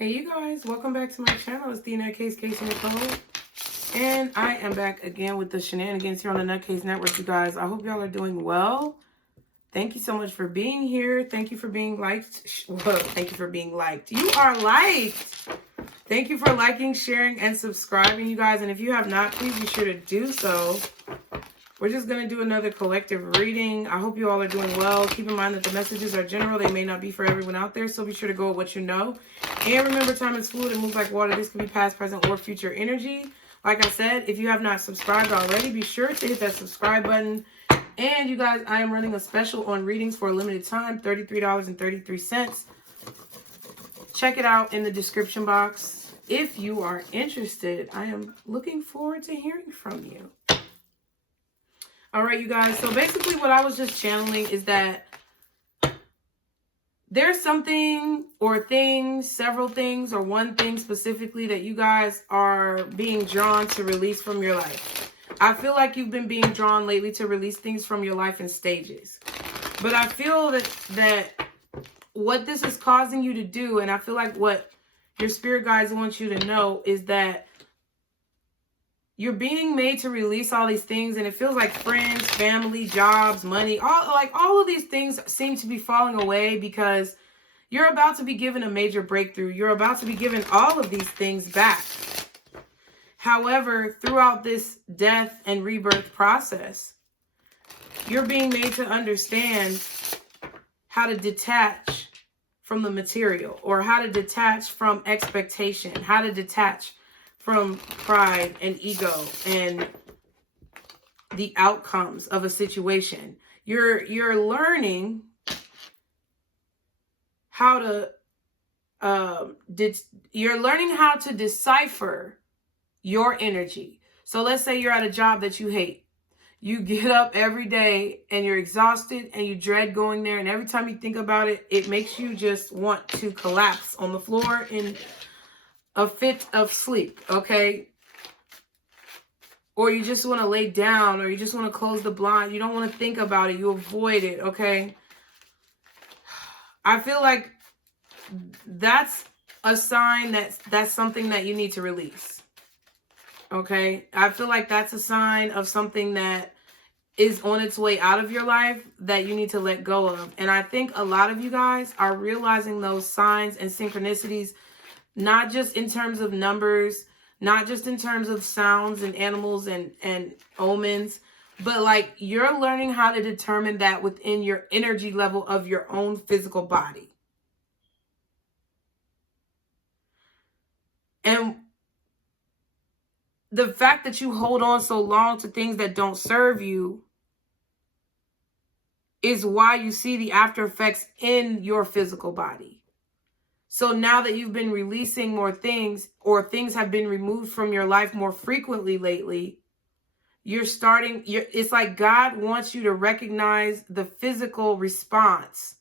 Hey you guys, welcome back to my channel. It's TheNutCase, Case and Nicole. And I am back again with the shenanigans here on the NutCase Network, you guys. I hope y'all are doing well. Thank you so much for being here. Thank you for being liked. Whoa, thank you for being liked. You are liked. Thank you for liking, sharing, and subscribing, you guys. And if you have not, please be sure to do so. We're just going to do another collective reading. I hope you all are doing well. Keep in mind that the messages are general. They may not be for everyone out there, so be sure to go with what you know. And remember, time is fluid and moves like water. This could be past, present, or future energy. Like I said, if you have not subscribed already, be sure to hit that subscribe button. And you guys, I am running a special on readings for a limited time, $33.33. Check it out in the description box. If you are interested, I am looking forward to hearing from you. All right, you guys. So basically what I was just channeling is that there's something or things, several things, or one thing specifically that you guys are being drawn to release from your life. I feel like you've been being drawn lately to release things from your life in stages. But I feel that what this is causing you to do, and I feel like what your spirit guides want you to know, is that you're being made to release all these things, and it feels like friends, family, jobs, money, all of these things seem to be falling away because you're about to be given a major breakthrough. You're about to be given all of these things back. However, throughout this death and rebirth process, you're being made to understand how to detach from the material, or how to detach from expectation, how to detach from pride and ego and the outcomes of a situation. You're learning how to you're learning how to decipher your energy. So let's say you're at a job that you hate. You get up every day and you're exhausted and you dread going there, and every time you think about it, it makes you just want to collapse on the floor in a fit of sleep, okay? Or you just want to lay down, or you just want to close the blind. You don't want to think about it. You avoid it, okay? I feel like that's a sign that's something that you need to release, okay? I feel like that's a sign of something that is on its way out of your life that you need to let go of. And I think a lot of you guys are realizing those signs and synchronicities, not just in terms of numbers, not just in terms of sounds and animals and omens, but like you're learning how to determine that within your energy level of your own physical body. And the fact that you hold on so long to things that don't serve you is why you see the after effects in your physical body. So now that you've been releasing more things, or things have been removed from your life more frequently lately, it's like God wants you to recognize the physical response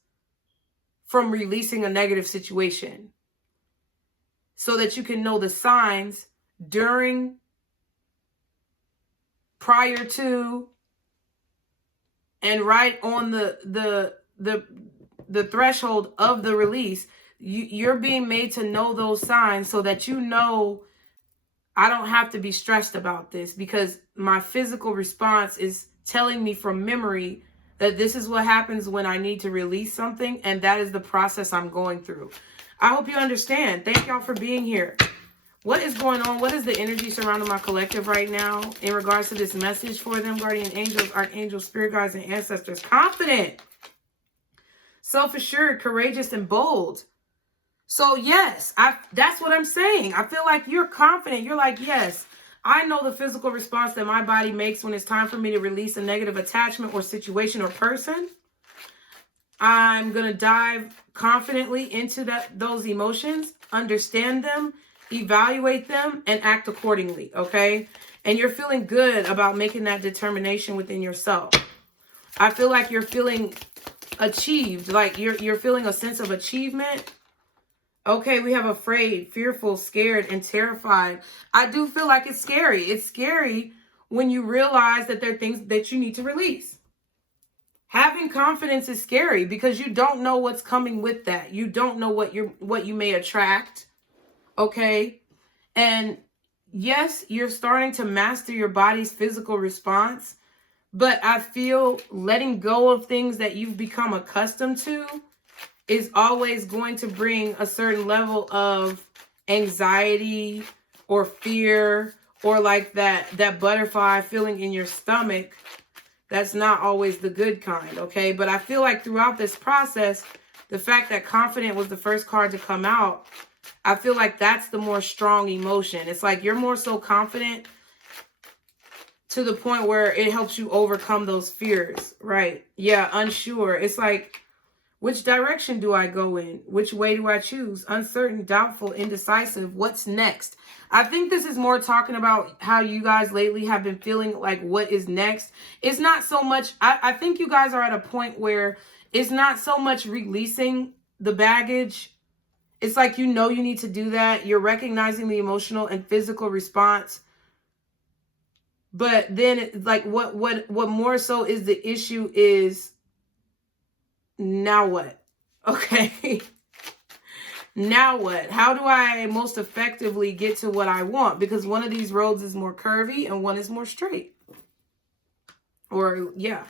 from releasing a negative situation, so that you can know the signs during, prior to, and right on the threshold of the release. You're being made to know those signs so that you know, I don't have to be stressed about this because my physical response is telling me from memory that this is what happens when I need to release something, and that is the process I'm going through. I hope you understand. Thank y'all for being here. What is going on? What is the energy surrounding my collective right now in regards to this message for them? Guardian angels, archangels, spirit guides, and ancestors. Confident, self-assured, courageous, and bold. So yes, that's what I'm saying. I feel like you're confident. You're like, yes, I know the physical response that my body makes when it's time for me to release a negative attachment or situation or person. I'm going to dive confidently into those emotions, understand them, evaluate them, and act accordingly, okay? And you're feeling good about making that determination within yourself. I feel like you're feeling achieved, like you're feeling a sense of achievement. Okay, we have afraid, fearful, scared, and terrified. I do feel like it's scary. It's scary when you realize that there are things that you need to release. Having confidence is scary because you don't know what's coming with that. You don't know what you may attract. okay? And yes, you're starting to master your body's physical response, but I feel letting go of things that you've become accustomed to is always going to bring a certain level of anxiety or fear, or like that butterfly feeling in your stomach. That's not always the good kind, okay? But I feel like throughout this process, the fact that confident was the first card to come out, I feel like that's the more strong emotion. It's like you're more so confident to the point where it helps you overcome those fears, right? Yeah, unsure. It's like, which direction do I go in? Which way do I choose? Uncertain, doubtful, indecisive. What's next? I think this is more talking about how you guys lately have been feeling, like what is next. It's not so much, I think you guys are at a point where it's not so much releasing the baggage. It's like, you know, you need to do that. You're recognizing the emotional and physical response. But then like what more so is the issue is, now what? Okay. Now what? How do I most effectively get to what I want? Because one of these roads is more curvy and one is more straight. Or yeah.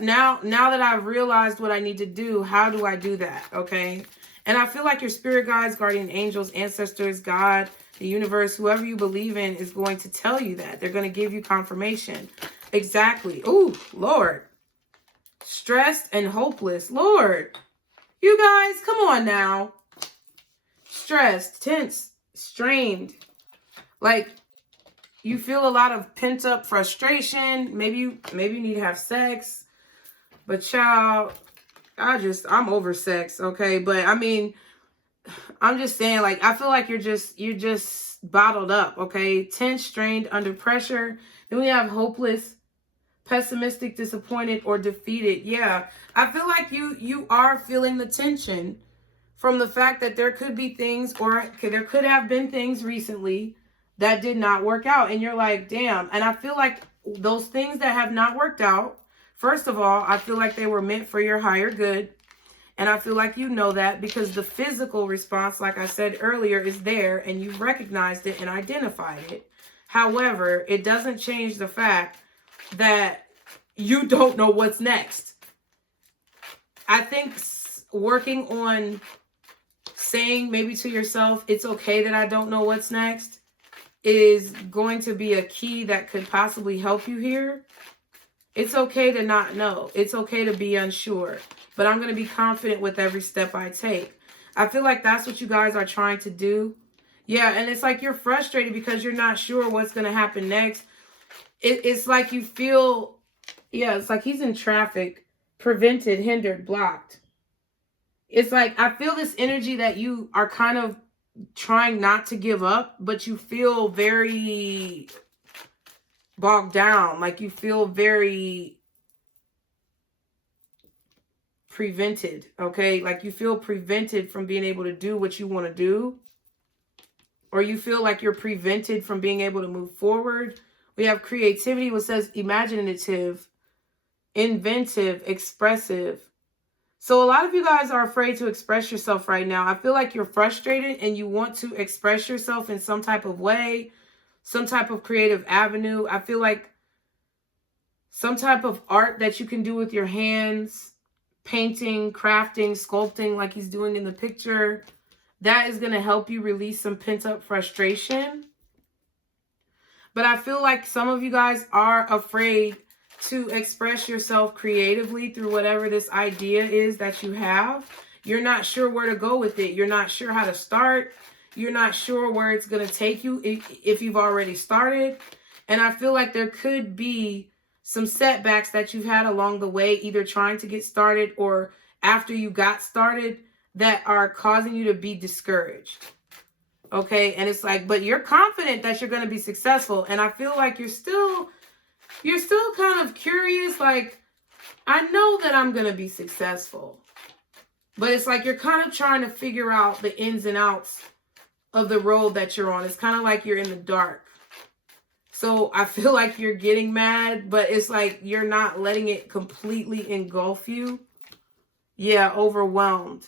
Now that I've realized what I need to do, how do I do that? Okay. And I feel like your spirit guides, guardian angels, ancestors, God, the universe, whoever you believe in is going to tell you that. They're going to give you confirmation. Exactly. Oh, Lord. Stressed and hopeless. Lord, you guys, come on now. Stressed, tense, strained. Like, you feel a lot of pent up frustration. Maybe you need to have sex. But child, I'm over sex, okay? But I mean, I'm just saying, like, I feel like you're just bottled up, okay? Tense, strained, under pressure. Then we have hopeless, pessimistic, disappointed, or defeated. Yeah, I feel like you are feeling the tension from the fact that there could be things, or there could have been things recently that did not work out. And you're like, damn. And I feel like those things that have not worked out, first of all, I feel like they were meant for your higher good. And I feel like you know that because the physical response, like I said earlier, is there and you've recognized it and identified it. However, it doesn't change the fact that you don't know what's next. I think working on saying maybe to yourself, it's okay that I don't know what's next, is going to be a key that could possibly help you here. It's okay to not know. It's okay to be unsure. But I'm going to be confident with every step I take. I feel like that's what you guys are trying to do. Yeah, and it's like you're frustrated because you're not sure what's going to happen next. It's like you feel, yeah, it's like he's in traffic, prevented, hindered, blocked. It's like I feel this energy that you are kind of trying not to give up, but you feel very bogged down. Like you feel very prevented, okay? Like you feel prevented from being able to do what you want to do. Or you feel like you're prevented from being able to move forward. We have creativity, which says imaginative, inventive, expressive. So a lot of you guys are afraid to express yourself right now. I feel like you're frustrated and you want to express yourself in some type of way, some type of creative avenue. I feel like some type of art that you can do with your hands, painting, crafting, sculpting like he's doing in the picture. That is going to help you release some pent-up frustration. But I feel like some of you guys are afraid to express yourself creatively through whatever this idea is that you have. You're not sure where to go with it. You're not sure how to start. You're not sure where it's going to take you if you've already started. And I feel like there could be some setbacks that you've had along the way, either trying to get started or after you got started, that are causing you to be discouraged. Okay, and it's like, but you're confident that you're going to be successful. And I feel like you're still kind of curious, like, I know that I'm going to be successful. But it's like you're kind of trying to figure out the ins and outs of the road that you're on. It's kind of like you're in the dark. So I feel like you're getting mad, but it's like you're not letting it completely engulf you. Yeah, overwhelmed.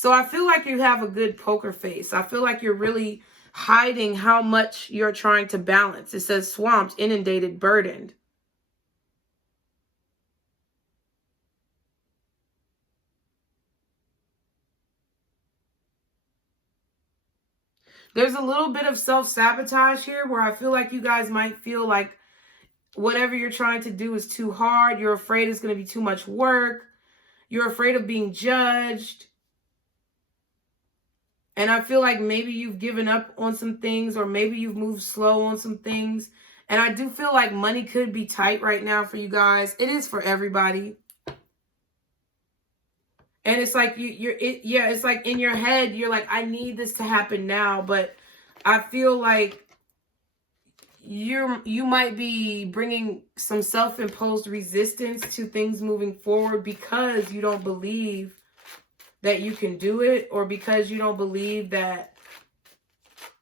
So I feel like you have a good poker face. I feel like you're really hiding how much you're trying to balance. It says swamped, inundated, burdened. There's a little bit of self-sabotage here where I feel like you guys might feel like whatever you're trying to do is too hard. You're afraid it's going to be too much work. You're afraid of being judged. And I feel like maybe you've given up on some things, or maybe you've moved slow on some things. And I do feel like money could be tight right now for you guys. It is for everybody. And it's like it's like in your head, you're like, I need this to happen now. But I feel like you might be bringing some self-imposed resistance to things moving forward because you don't believe that you can do it, or because you don't believe that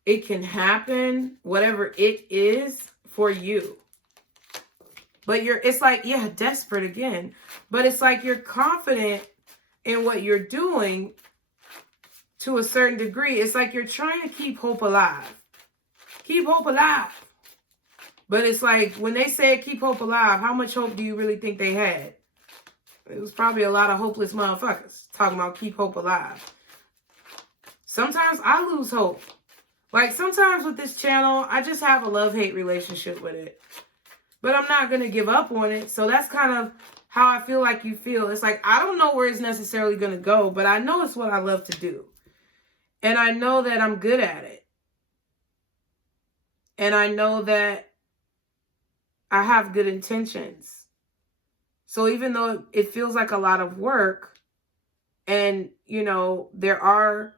it can happen, whatever it is for you. But it's like, yeah, desperate again. But it's like you're confident in what you're doing to a certain degree. It's like you're trying to keep hope alive. Keep hope alive. But it's like, when they say keep hope alive, how much hope do you really think they had? It was probably a lot of hopeless motherfuckers talking about keep hope alive. Sometimes I lose hope. Like, sometimes with this channel, I just have a love-hate relationship with it. But I'm not going to give up on it. So that's kind of how I feel like you feel. It's like, I don't know where it's necessarily going to go, but I know it's what I love to do. And I know that I'm good at it. And I know that I have good intentions. So even though it feels like a lot of work, and, you know, there are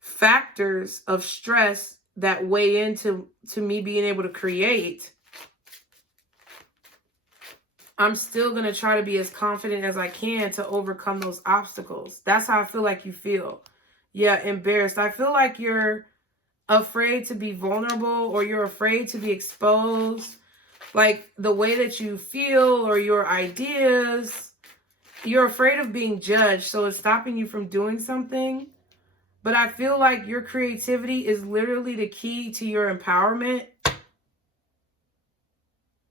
factors of stress that weigh into me being able to create, I'm still going to try to be as confident as I can to overcome those obstacles. That's how I feel like you feel. Yeah, embarrassed. I feel like you're afraid to be vulnerable, or you're afraid to be exposed. Like, the way that you feel or your ideas, you're afraid of being judged, so it's stopping you from doing something. But I feel like your creativity is literally the key to your empowerment.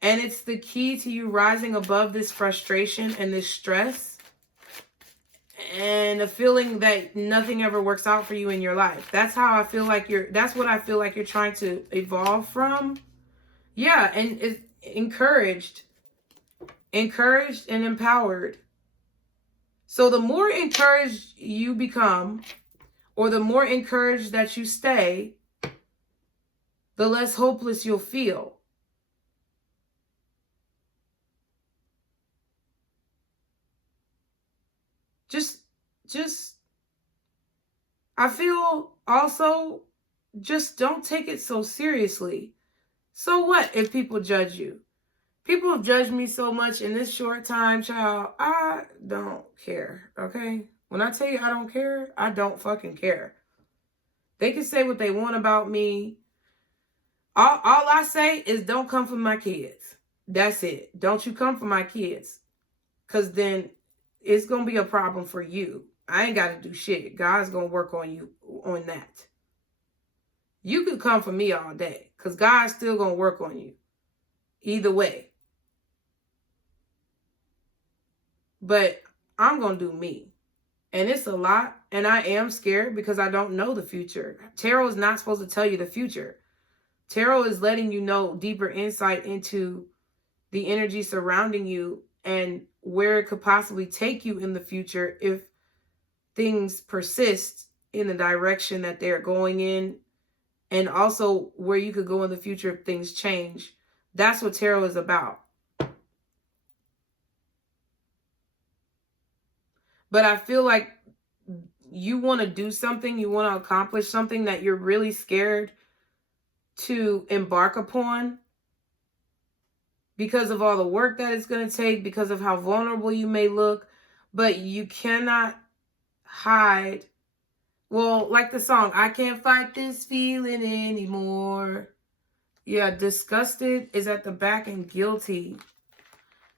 And it's the key to you rising above this frustration and this stress and a feeling that nothing ever works out for you in your life. That's how I feel like that's what I feel like you're trying to evolve from. Yeah, and it's encouraged and empowered. So the more encouraged you become, or the more encouraged that you stay, the less hopeless you'll feel. Just, I feel also, just don't take it so seriously. So what if people judge you? People have judged me so much in this short time, child. I don't care, okay? When I tell you I don't care, I don't fucking care. They can say what they want about me. All I say is don't come for my kids. That's it. Don't you come for my kids. Because then it's going to be a problem for you. I ain't got to do shit. God's going to work on you on that. You could come for me all day, because God's still going to work on you. Either way. But I'm going to do me. And it's a lot. And I am scared because I don't know the future. Tarot is not supposed to tell you the future. Tarot is letting you know deeper insight into the energy surrounding you and where it could possibly take you in the future if things persist in the direction that they're going in, and also where you could go in the future if things change. That's what tarot is about. But I feel like you want to do something, you want to accomplish something that you're really scared to embark upon because of all the work that it's going to take, because of how vulnerable you may look. But you cannot hide. Well, like the song, I can't fight this feeling anymore. Yeah, disgusted is at the back and guilty.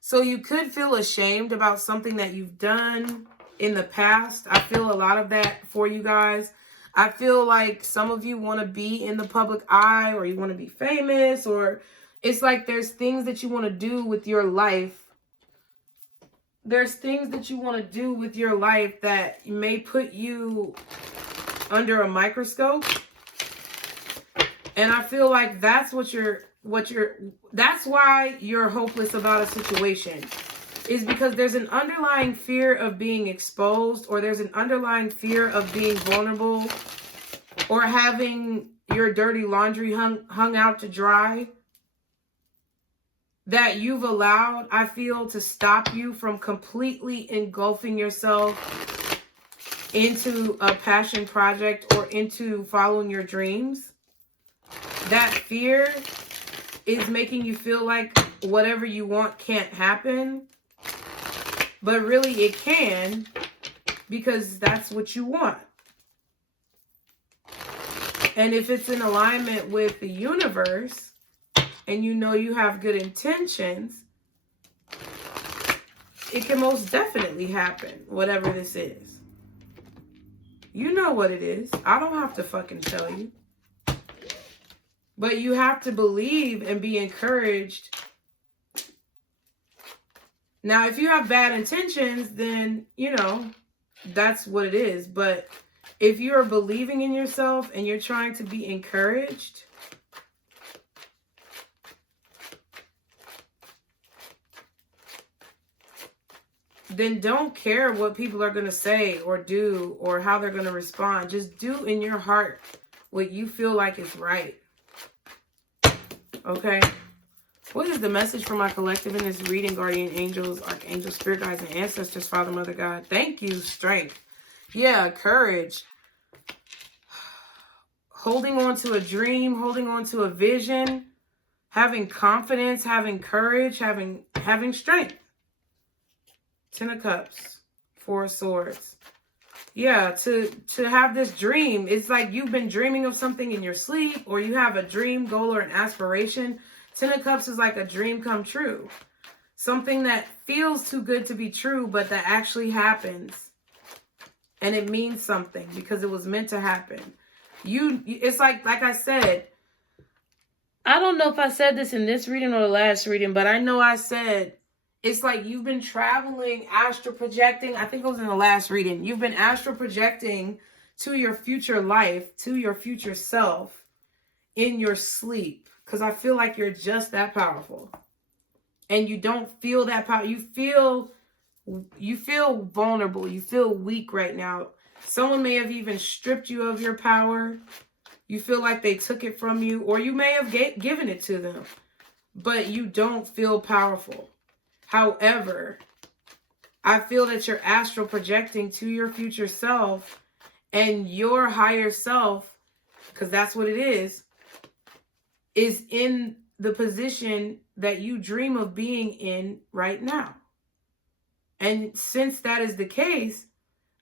So you could feel ashamed about something that you've done. in the past. I feel a lot of that for you guys. I feel like some of you want to be in the public eye, or you want to be famous, or it's like there's things that you want to do with your life. There's things that you want to do with your life that may put you under a microscope. And I feel like that's that's why you're hopeless about a situation, is because there's an underlying fear of being exposed, or there's an underlying fear of being vulnerable, or having your dirty laundry hung out to dry, that you've allowed, I feel, to stop you from completely engulfing yourself into a passion project or into following your dreams. That fear is making you feel like whatever you want can't happen. But really it can, because that's what you want. And if it's in alignment with the universe, and you know you have good intentions, it can most definitely happen, whatever this is. You know what it is. I don't have to fucking tell you. But you have to believe and be encouraged. Now, if you have bad intentions, then, you know, that's what it is. But if you're believing in yourself and you're trying to be encouraged, then don't care what people are going to say or do or how they're going to respond. Just do in your heart what you feel like is right. Okay? What is the message for my collective in this reading, guardian angels, archangels, spirit guides, and ancestors, Father, Mother, God? Thank you. Strength. Yeah, courage. Holding on to a dream, holding on to a vision, having confidence, having courage, having strength. 10 of Cups, 4 of Swords. Yeah, to have this dream, it's like you've been dreaming of something in your sleep, or you have a dream, goal, or an aspiration. 10 of Cups is like a dream come true. Something that feels too good to be true, but that actually happens. And it means something because it was meant to happen. It's like I said, I don't know if I said this in this reading or the last reading, but I know I said, it's like you've been traveling, astral projecting. I think it was in the last reading. You've been astral projecting to your future life, to your future self in your sleep. Because I feel like you're just that powerful. And you don't feel that power. You feel vulnerable. You feel weak right now. Someone may have even stripped you of your power. You feel like they took it from you. Or you may have given it to them. But you don't feel powerful. However, I feel that you're astral projecting to your future self, and your higher self, because that's what it is in the position that you dream of being in right now. And since that is the case,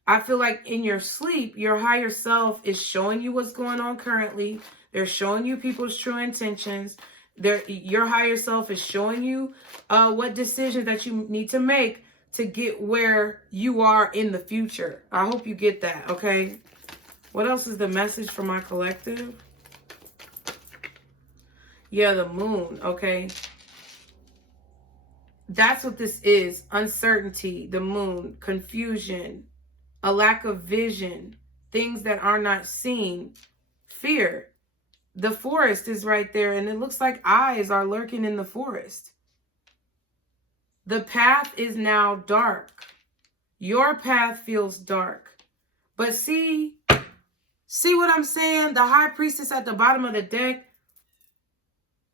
I feel like in your sleep, your higher self is showing you what's going on currently. They're showing you people's true intentions. Your higher self is showing you what decisions that you need to make to get where you are in the future. I hope you get that, okay? What else is the message for my collective? Yeah, the moon, okay? That's what this is. Uncertainty, the moon, confusion, a lack of vision, things that are not seen, fear. The forest is right there, and it looks like eyes are lurking in the forest. The path is now dark. Your path feels dark. But see what I'm saying? The High Priestess at the bottom of the deck,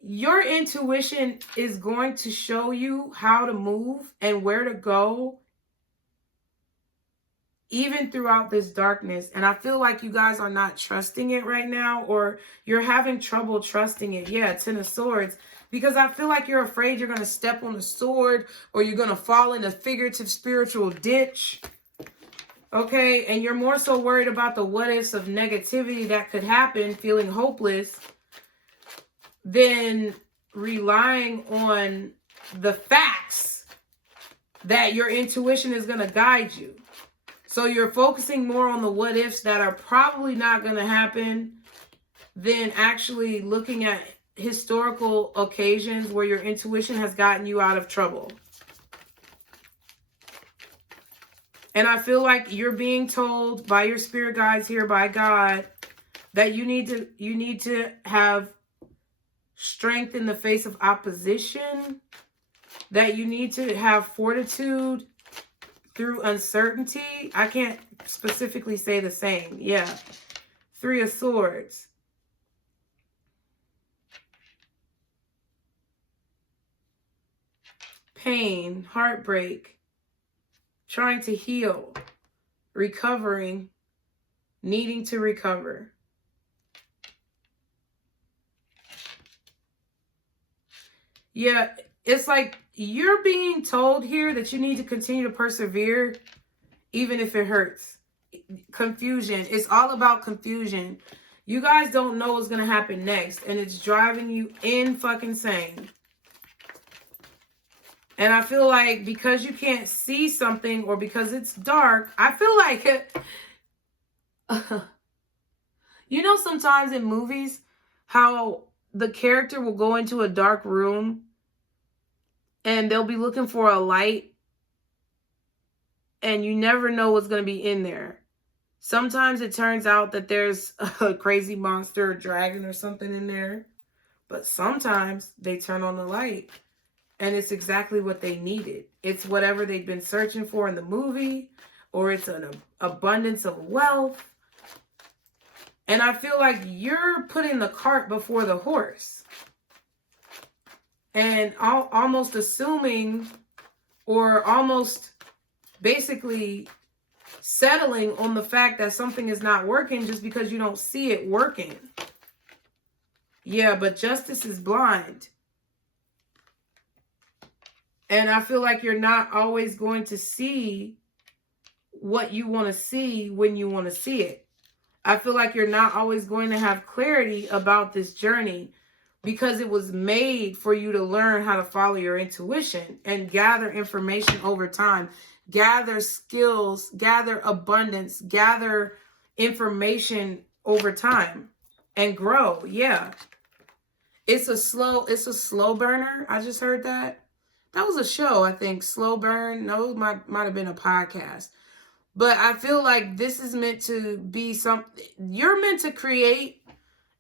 your intuition is going to show you how to move and where to go, even throughout this darkness. And I feel like you guys are not trusting it right now, or you're having trouble trusting it. Yeah, 10 of Swords. Because I feel like you're afraid you're going to step on a sword, or you're going to fall in a figurative spiritual ditch. Okay, and you're more so worried about the what ifs of negativity that could happen, feeling hopeless, than relying on the facts that your intuition is going to guide you. So you're focusing more on the what ifs that are probably not going to happen than actually looking at historical occasions where your intuition has gotten you out of trouble. And I feel like you're being told by your spirit guides here, by God, that you need to have strength in the face of opposition, that you need to have fortitude through uncertainty. I can't specifically say the same. Yeah. 3 of Swords. Pain, heartbreak, trying to heal, recovering, needing to recover. Yeah, it's like you're being told here that you need to continue to persevere even if it hurts. Confusion. It's all about confusion. You guys don't know what's going to happen next, and it's driving you insane. And I feel like because you can't see something or because it's dark, I feel like you know, sometimes in movies, how the character will go into a dark room and they'll be looking for a light and you never know what's going to be in there. Sometimes it turns out that there's a crazy monster or dragon or something in there. But sometimes they turn on the light and it's exactly what they needed. It's whatever they've been searching for in the movie, or it's an abundance of wealth. And I feel like you're putting the cart before the horse. And almost assuming, or almost basically settling on the fact that something is not working just because you don't see it working. Yeah, but justice is blind. And I feel like you're not always going to see what you want to see when you want to see it. I feel like you're not always going to have clarity about this journey because it was made for you to learn how to follow your intuition and gather information over time, gather skills, gather abundance, gather information over time and grow. Yeah. It's a slow burner. I just heard that. That was a show, I think. Slow burn. No, it might have been a podcast. But I feel like this is meant to be something. You're meant to create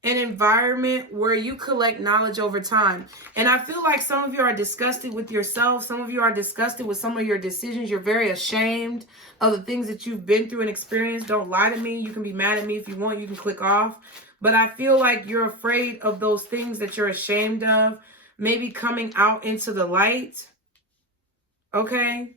an environment where you collect knowledge over time. And I feel like some of you are disgusted with yourself. Some of you are disgusted with some of your decisions. You're very ashamed of the things that you've been through and experienced. Don't lie to me. You can be mad at me if you want. You can click off. But I feel like you're afraid of those things that you're ashamed of maybe coming out into the light. Okay?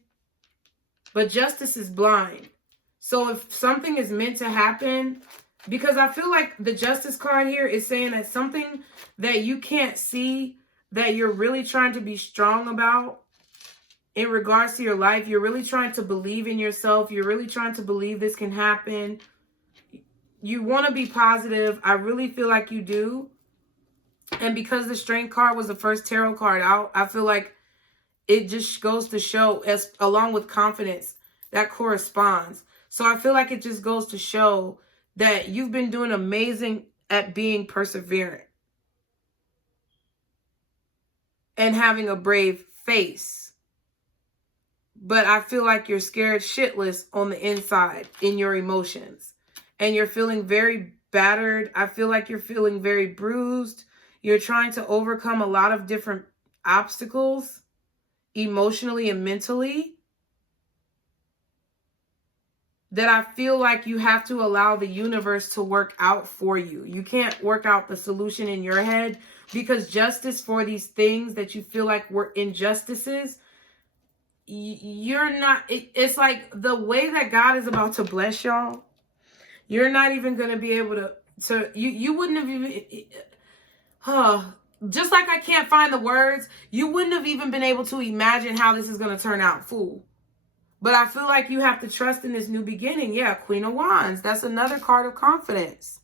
But justice is blind. So if something is meant to happen, because I feel like the justice card here is saying that something that you can't see, that you're really trying to be strong about in regards to your life, you're really trying to believe in yourself, you're really trying to believe this can happen, you want to be positive. I really feel like you do. And because the Strength card was the first tarot card out, I feel like it just goes to show, as along with confidence, that corresponds. So I feel like it just goes to show that you've been doing amazing at being perseverant and having a brave face. But I feel like you're scared shitless on the inside in your emotions. And you're feeling very battered. I feel like you're feeling very bruised. You're trying to overcome a lot of different obstacles emotionally and mentally, that I feel like you have to allow the universe to work out for you. You can't work out the solution in your head, because justice for these things that you feel like were injustices, you're not, it's like the way that God is about to bless y'all, you're not even going to be able to you wouldn't have even, just like I can't find the words, you wouldn't have even been able to imagine how this is going to turn out, fool. But I feel like you have to trust in this new beginning. Yeah, Queen of Wands. That's another card of confidence.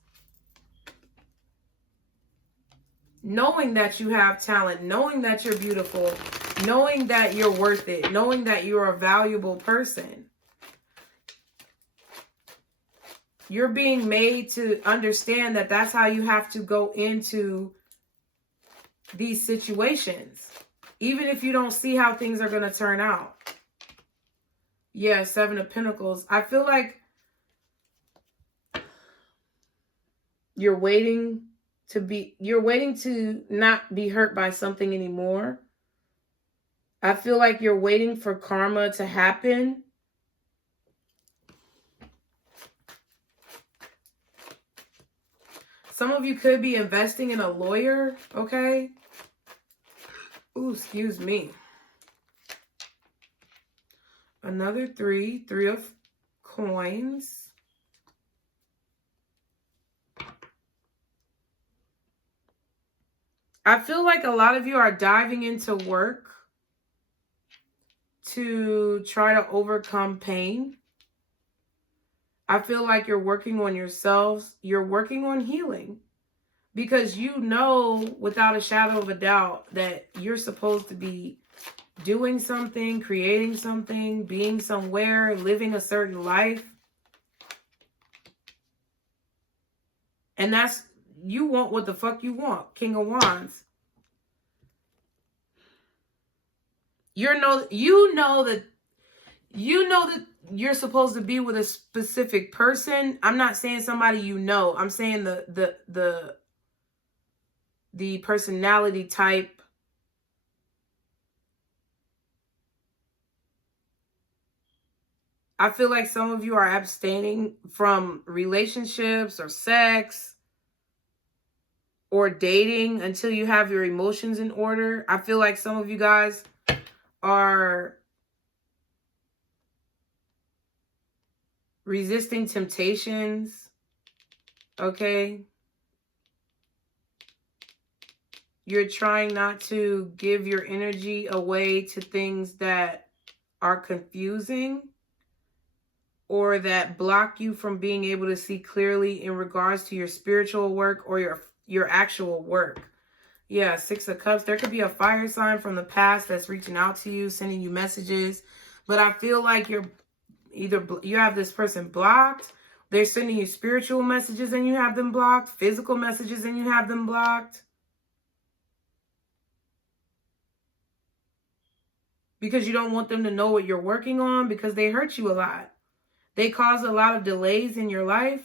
Knowing that you have talent, knowing that you're beautiful, knowing that you're worth it, knowing that you're a valuable person. you're being made to understand that that's how you have to go into these situations. Even if you don't see how things are going to turn out. Yeah, Seven of Pentacles. I feel like you're waiting to not be hurt by something anymore. I feel like you're waiting for karma to happen. Some of you could be investing in a lawyer, okay? Ooh, excuse me. Another three of coins. I feel like a lot of you are diving into work to try to overcome pain. I feel like you're working on yourselves. You're working on healing. Because you know without a shadow of a doubt that you're supposed to be doing something, creating something, being somewhere, living a certain life. And that's, you want what the fuck you want. King of Wands. You know that you're supposed to be with a specific person. I'm not saying somebody you know. I'm saying the personality type. I feel like some of you are abstaining from relationships or sex or dating until you have your emotions in order. I feel like some of you guys are resisting temptations, okay? You're trying not to give your energy away to things that are confusing or that block you from being able to see clearly in regards to your spiritual work or your actual work. Yeah, Six of Cups. There could be a fire sign from the past that's reaching out to you, sending you messages. But I feel like you have this person blocked. They're sending you spiritual messages and you have them blocked. Physical messages and you have them blocked. Because you don't want them to know what you're working on because they hurt you a lot. They cause a lot of delays in your life.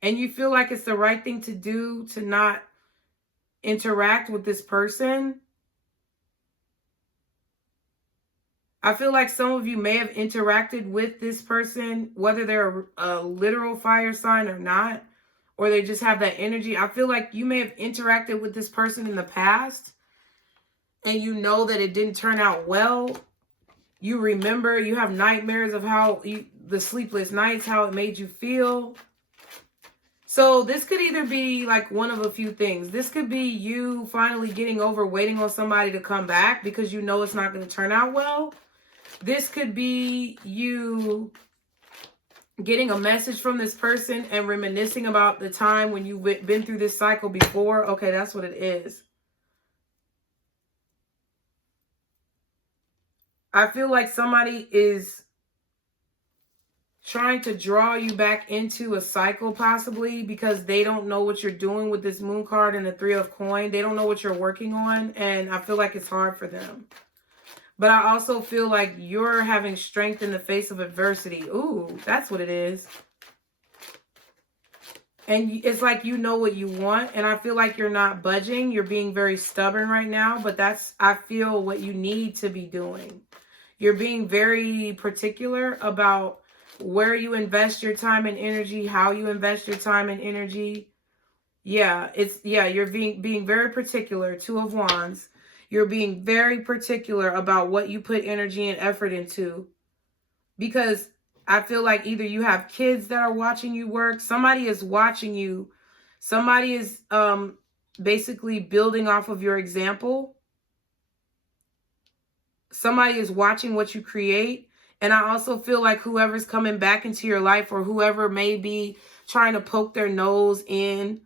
And you feel like it's the right thing to do to not interact with this person. I feel like some of you may have interacted with this person, whether they're a literal fire sign or not, or they just have that energy. I feel like you may have interacted with this person in the past and you know that it didn't turn out well. You remember, you have nightmares of the sleepless nights, how it made you feel. So this could either be like one of a few things. This could be you finally getting over waiting on somebody to come back because you know it's not going to turn out well. This could be you getting a message from this person and reminiscing about the time when you've been through this cycle before. Okay, that's what it is. I feel like somebody is trying to draw you back into a cycle possibly because they don't know what you're doing with this moon card and the Three of Coins. They don't know what you're working on, and I feel like it's hard for them. But I also feel like you're having strength in the face of adversity. Ooh, that's what it is. And it's like you know what you want, and I feel like you're not budging. You're being very stubborn right now, but that's, I feel, what you need to be doing. You're being very particular about where you invest your time and energy, how you invest your time and energy. Yeah, you're being very particular. Two of Wands. You're being very particular about what you put energy and effort into. Because I feel like either you have kids that are watching you work, somebody is watching you, somebody is basically building off of your example. Somebody is watching what you create. And I also feel like whoever's coming back into your life or whoever may be trying to poke their nose in,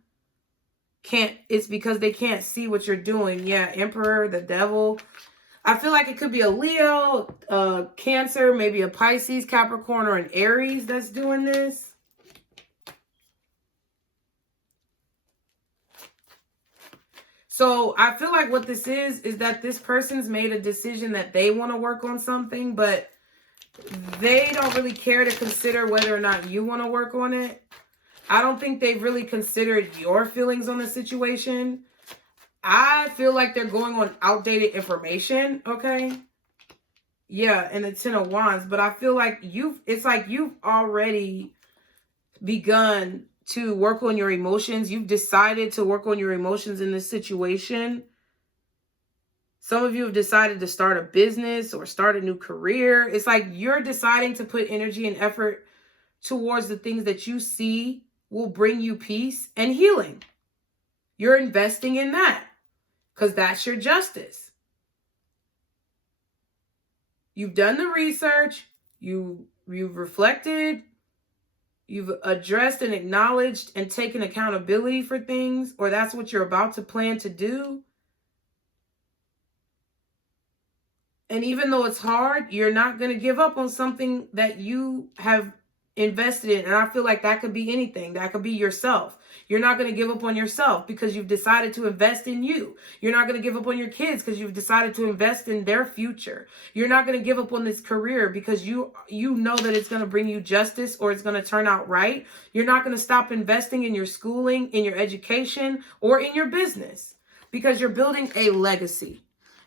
it's because they can't see what you're doing. Yeah, Emperor, the Devil. I feel like it could be a Leo, Cancer, maybe a Pisces, Capricorn, or an Aries that's doing this. So I feel like what this is that this person's made a decision that they want to work on something, but they don't really care to consider whether or not you want to work on it. I don't think they've really considered your feelings on the situation. I feel like they're going on outdated information, okay? Yeah, and the Ten of Wands. But I feel like it's like you've already begun to work on your emotions. You've decided to work on your emotions in this situation. Some of you have decided to start a business or start a new career. It's like you're deciding to put energy and effort towards the things that you see will bring you peace and healing. You're investing in that because that's your justice. You've done the research. You've reflected. You've addressed and acknowledged and taken accountability for things, or that's what you're about to plan to do. And even though it's hard, you're not going to give up on something that you have invested in. And I feel like that could be anything. That could be yourself. You're not going to give up on yourself because you've decided to invest in you. You're not going to give up on your kids because you've decided to invest in their future. You're not going to give up on this career because you know that it's going to bring you justice or it's going to turn out right. You're not going to stop investing in your schooling, in your education, or in your business because you're building a legacy.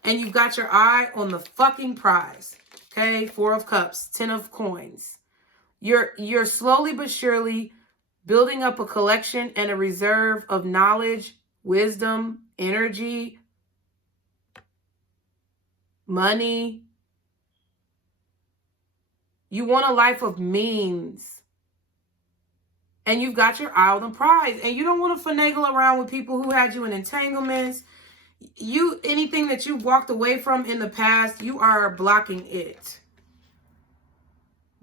And you've got your eye on the fucking prize. Okay? 4 of Cups, 10 of Coins. You're slowly but surely building up a collection and a reserve of knowledge, wisdom, energy, money. You want a life of means. And you've got your eye on the prize. And you don't want to finagle around with people who had you in entanglements. Anything that you walked away from in the past, you are blocking it.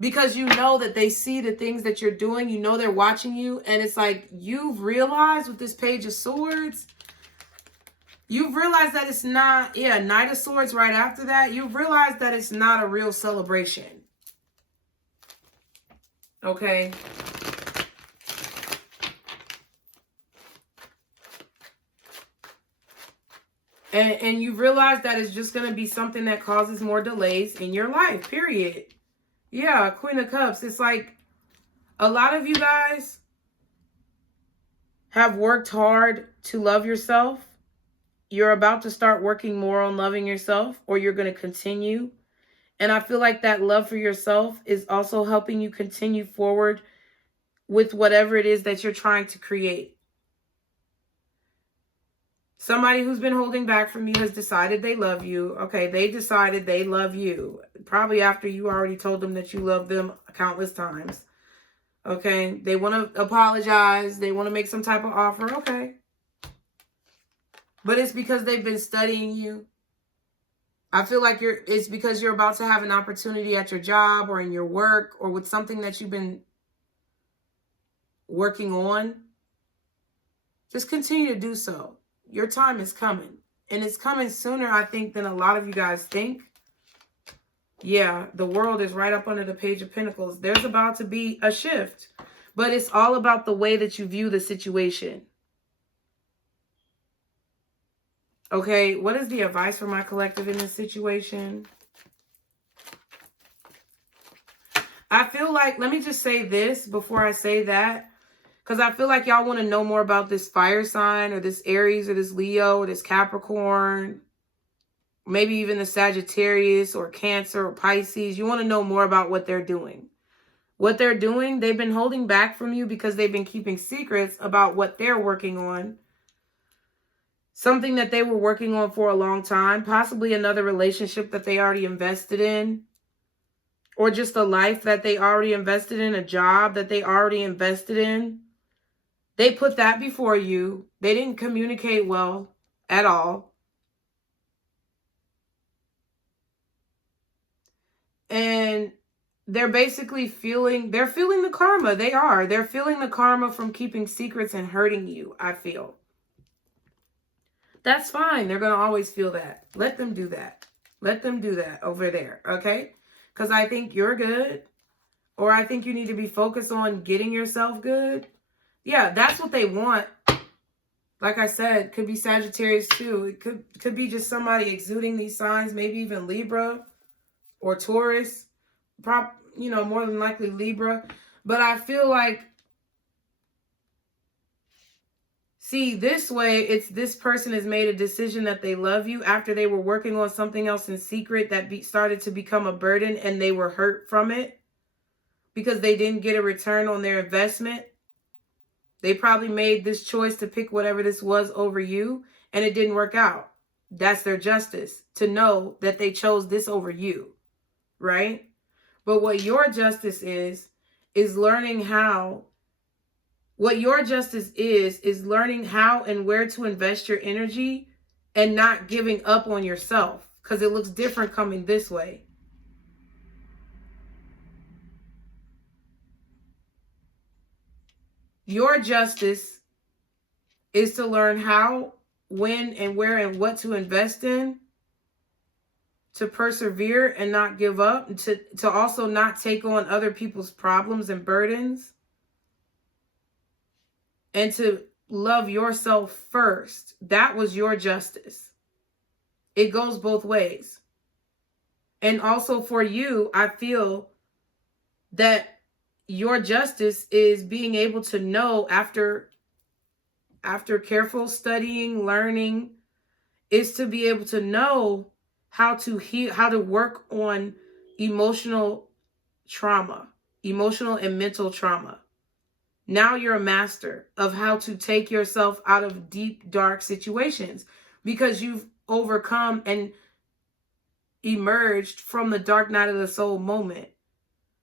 Because you know that they see the things that you're doing. You know they're watching you. And it's like you've realized with this Page of Swords, you've realized that it's not, Knight of Swords right after that. You've realized that it's not a real celebration. Okay? And you realize that it's just going to be something that causes more delays in your life, period. Yeah, Queen of Cups. It's like a lot of you guys have worked hard to love yourself. You're about to start working more on loving yourself, or you're going to continue. And I feel like that love for yourself is also helping you continue forward with whatever it is that you're trying to create. Somebody who's been holding back from you has decided they love you. Okay, they decided they love you. Probably after you already told them that you love them countless times. Okay, they want to apologize. They want to make some type of offer. Okay. But it's because they've been studying you. I feel like it's because you're about to have an opportunity at your job or in your work or with something that you've been working on. Just continue to do so. Your time is coming. And it's coming sooner, I think, than a lot of you guys think. Yeah, the world is right up under the Page of Pentacles. There's about to be a shift. But it's all about the way that you view the situation. Okay, what is the advice for my collective in this situation? I feel like, let me just say this before I say that. Because I feel like y'all want to know more about this fire sign or this Aries or this Leo or this Capricorn. Maybe even the Sagittarius or Cancer or Pisces. You want to know more about what they're doing. What they're doing, they've been holding back from you because they've been keeping secrets about what they're working on. Something that they were working on for a long time. Possibly another relationship that they already invested in. Or just a life that they already invested in. A job that they already invested in. They put that before you. They didn't communicate well at all. And they're basically feeling the karma. They are. They're feeling the karma from keeping secrets and hurting you, I feel. That's fine. They're going to always feel that. Let them do that. Let them do that over there, okay? Because I think you're good. Or I think you need to be focused on getting yourself good. Yeah, that's what they want. Like I said, could be Sagittarius too. It could be just somebody exuding these signs, maybe even Libra or Taurus. More than likely Libra. But I feel like, see, this way, it's this person has made a decision that they love you after they were working on something else in secret that started to become a burden, and they were hurt from it because they didn't get a return on their investment. They probably made this choice to pick whatever this was over you, and it didn't work out. That's their justice, to know that they chose this over you, right? But what your justice is learning how. What your justice is learning how and where to invest your energy and not giving up on yourself, because it looks different coming this way. Your justice is to learn how, when, and where, and what to invest in, to persevere and not give up, to also not take on other people's problems and burdens, and to love yourself first. That was your justice. It goes both ways. And also for you, I feel that your justice is being able to know after careful studying, learning, is to be able to know how to heal, how to work on emotional trauma, emotional and mental trauma. Now you're a master of how to take yourself out of deep, dark situations because you've overcome and emerged from the dark night of the soul moment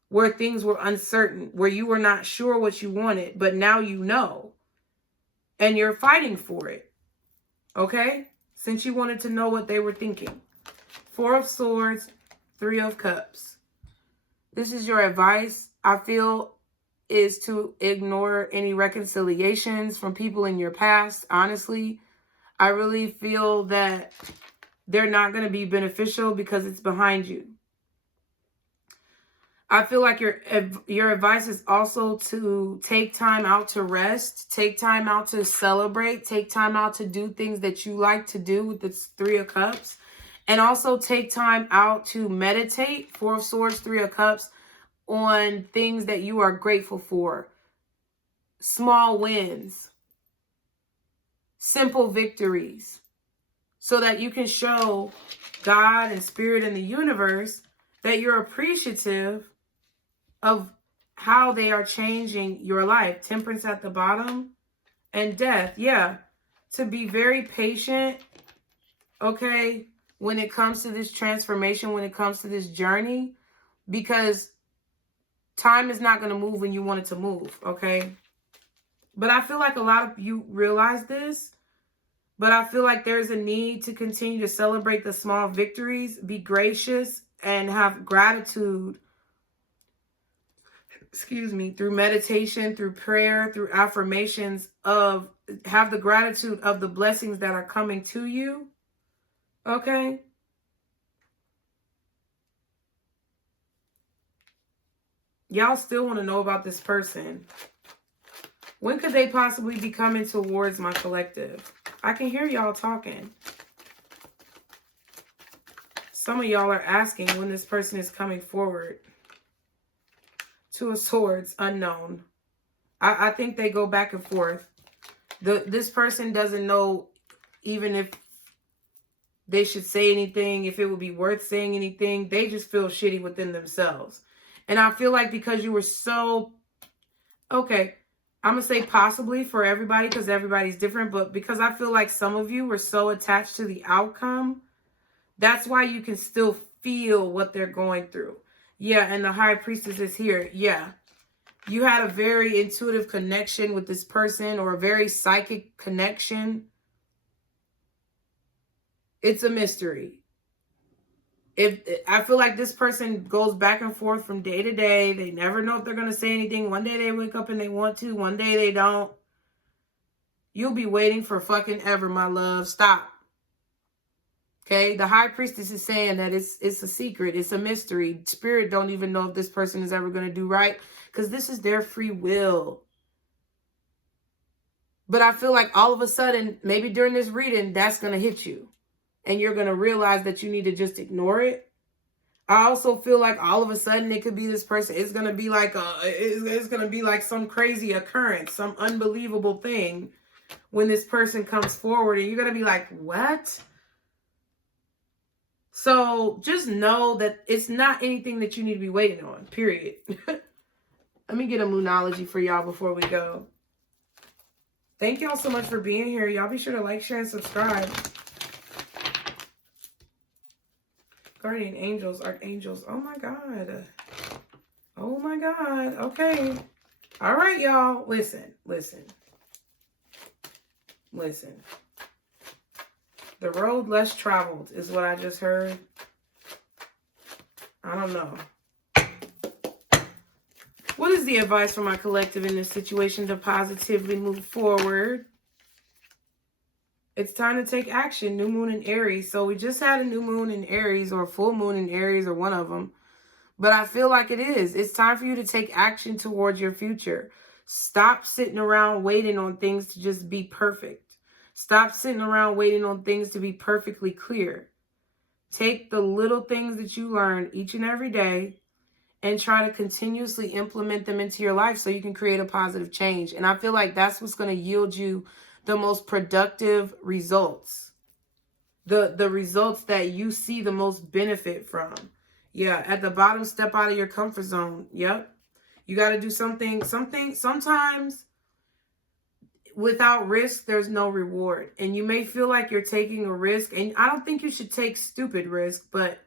where things were uncertain, where you were not sure what you wanted, but now you know, and you're fighting for it, okay? Since you wanted to know what they were thinking. 4 of Swords, 3 of Cups. This is your advice, I feel, is to ignore any reconciliations from people in your past. Honestly, I really feel that they're not going to be beneficial because it's behind you. I feel like your advice is also to take time out to rest, take time out to celebrate, take time out to do things that you like to do with this 3 of Cups, and also take time out to meditate, 4 of Swords, 3 of Cups, on things that you are grateful for. Small wins, simple victories, so that you can show God and Spirit and the universe that you're appreciative of how they are changing your life. Temperance at the bottom and Death. Yeah, to be very patient, okay, when it comes to this transformation, when it comes to this journey, because time is not going to move when you want it to move, okay? But I feel like a lot of you realize this, but I feel like there's a need to continue to celebrate the small victories, be gracious, and have gratitude, through meditation, through prayer, through affirmations of, have the gratitude of the blessings that are coming to you, okay? Y'all still want to know about this person. When could they possibly be coming towards my collective? I can hear y'all talking. Some of y'all are asking when this person is coming forward. 2 of Swords, unknown. I think they go back and forth. This person doesn't know even if they should say anything, if it would be worth saying anything. They just feel shitty within themselves. And I feel like because you were so... Okay, I'm going to say possibly for everybody because everybody's different. But because I feel like some of you were so attached to the outcome, that's why you can still feel what they're going through. Yeah, and the High Priestess is here. Yeah. You had a very intuitive connection with this person, or a very psychic connection. It's a mystery. I feel like this person goes back and forth from day to day. They never know if they're going to say anything. One day they wake up and they want to. One day they don't. You'll be waiting for fucking ever, my love. Stop. Okay, the High Priestess is saying that it's a secret. It's a mystery. Spirit don't even know if this person is ever going to do right, because this is their free will. But I feel like all of a sudden, maybe during this reading, that's going to hit you. And you're going to realize that you need to just ignore it. I also feel like all of a sudden it could be this person. It's going to be like it's going to be like some crazy occurrence, some unbelievable thing when this person comes forward, and you're going to be like, what? So just know that it's not anything that you need to be waiting on, period. Let me get a moonology for y'all before we go. Thank y'all so much for being here. Y'all be sure to like, share, and subscribe. Guardian angels, archangels. Oh my God. Oh my God. Okay. All right, y'all. Listen. The road less traveled is what I just heard. I don't know. What is the advice for my collective in this situation to positively move forward? It's time to take action. New moon in Aries. So we just had a new moon in Aries, or a full moon in Aries, or one of them. But I feel like it is. It's time for you to take action towards your future. Stop sitting around waiting on things to just be perfect. Stop sitting around waiting on things to be perfectly clear. Take the little things that you learn each and every day and try to continuously implement them into your life so you can create a positive change. And I feel like that's what's going to yield you the most productive results. The results that you see the most benefit from. Yeah, at the bottom, step out of your comfort zone. Yep. You got to do something. Sometimes without risk, there's no reward. And you may feel like you're taking a risk. And I don't think you should take stupid risk, but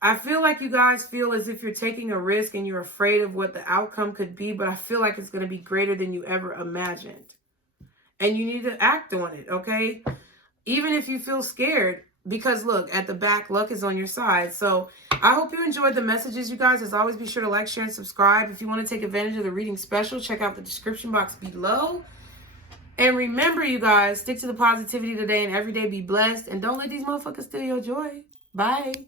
I feel like you guys feel as if you're taking a risk and you're afraid of what the outcome could be, but I feel like it's going to be greater than you ever imagined. And you need to act on it, okay? Even if you feel scared, because look, at the back, luck is on your side. So I hope you enjoyed the messages, you guys. As always, be sure to like, share, and subscribe. If you want to take advantage of the reading special, check out the description box below. And remember, you guys, stick to the positivity today and every day. Be blessed. And don't let these motherfuckers steal your joy. Bye.